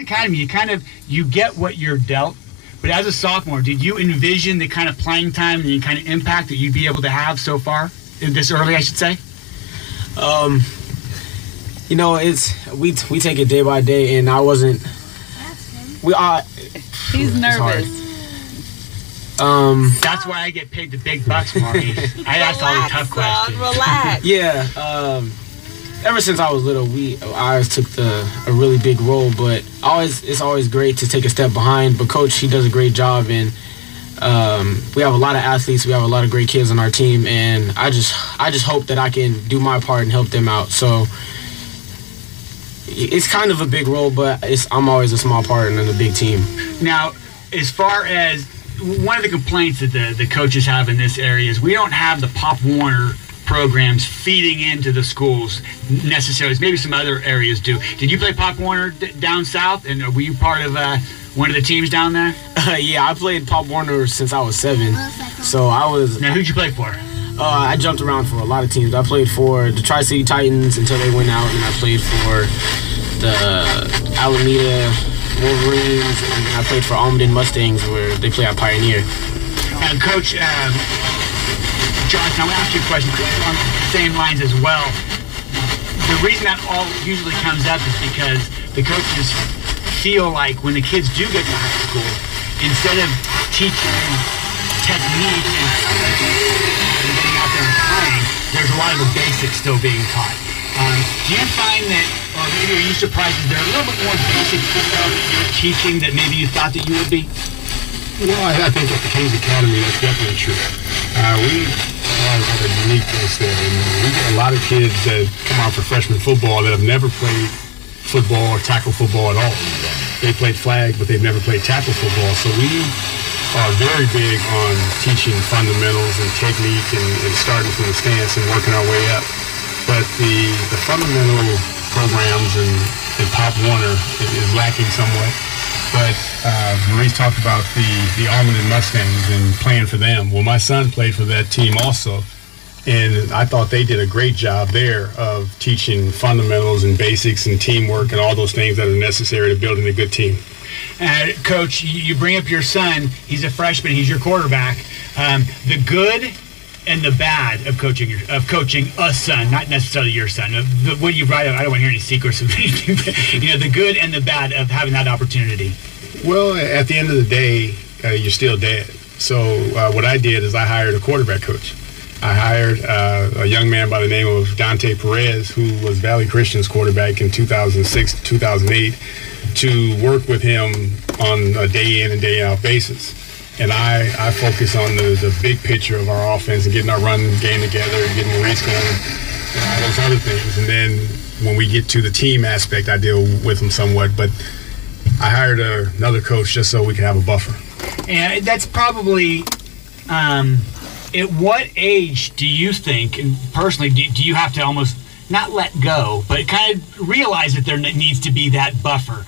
Academy, you get what you're dealt. But as a sophomore, did you envision the kind of playing time and the kind of impact that you'd be able to have so far, this early, I should say? You know, we take it day by day, and I wasn't. He's nervous. That's why I get paid the big bucks, Maurice. I asked all the tough questions. Relax. Yeah. Ever since I was little, I always took a really big role, but it's always great to take a step behind. But Coach, he does a great job, and we have a lot of athletes. We have a lot of great kids on our team, and I just hope that I can do my part and help them out. So it's kind of a big role, but I'm always a small part in a big team. Now, as far as one of the complaints that the coaches have in this area is we don't have the Pop Warner programs feeding into the schools necessarily. Maybe some other areas do. Did you play Pop Warner down south, and were you part of one of the teams down there? Yeah, I played Pop Warner since I was 7. So I was. Now, who'd you play for? I jumped around for a lot of teams. I played for the Tri-City Titans until they went out, and I played for the Alameda Wolverines, and I played for Almaden Mustangs, where they play at Pioneer. And Coach Johnson, I want to ask you a question on the same lines as well. The reason that all usually comes up is because the coaches feel like when the kids do get to high school, instead of teaching technique and getting out there and playing, there's a lot of the basics still being taught. Do you find that, or maybe are you surprised, is there a little bit more basics that you're teaching that maybe you thought that you would be? Well, I think at the Kings Academy, that's definitely true. We have a uniqueness there. And we get a lot of kids that come out for freshman football that have never played football or tackle football at all. They played flag, but they've never played tackle football. So we are very big on teaching fundamentals and technique and starting from the stance and working our way up. But the fundamental programs in Pop Warner is lacking somewhat. But Maurice talked about the Almaden Mustangs and playing for them. Well, my son played for that team also, and I thought they did a great job there of teaching fundamentals and basics and teamwork and all those things that are necessary to building a good team. Coach, you bring up your son. He's a freshman. He's your quarterback. The good and the bad of coaching a son, not necessarily your son. What you write, I don't want to hear any secrets of anything. But, the good and the bad of having that opportunity. Well, at the end of the day, you're still dad. So what I did is I hired a quarterback coach. I hired a young man by the name of Dante Perez, who was Valley Christian's quarterback in 2006, 2008, to work with him on a day in and day out basis. And I focus on the big picture of our offense and getting our run game together and getting Maurice going and all those other things. And then when we get to the team aspect, I deal with them somewhat. But I hired another coach just so we can have a buffer. And that's probably, at what age do you think, and personally, do you have to almost not let go, but kind of realize that there needs to be that buffer?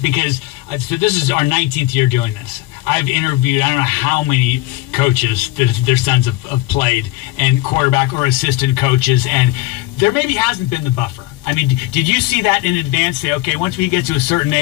Because so this is our 19th year doing this. I've interviewed, I don't know how many coaches that their sons have played, and quarterback or assistant coaches, and there maybe hasn't been the buffer. I mean, did you see that in advance? Say, okay, once we get to a certain age,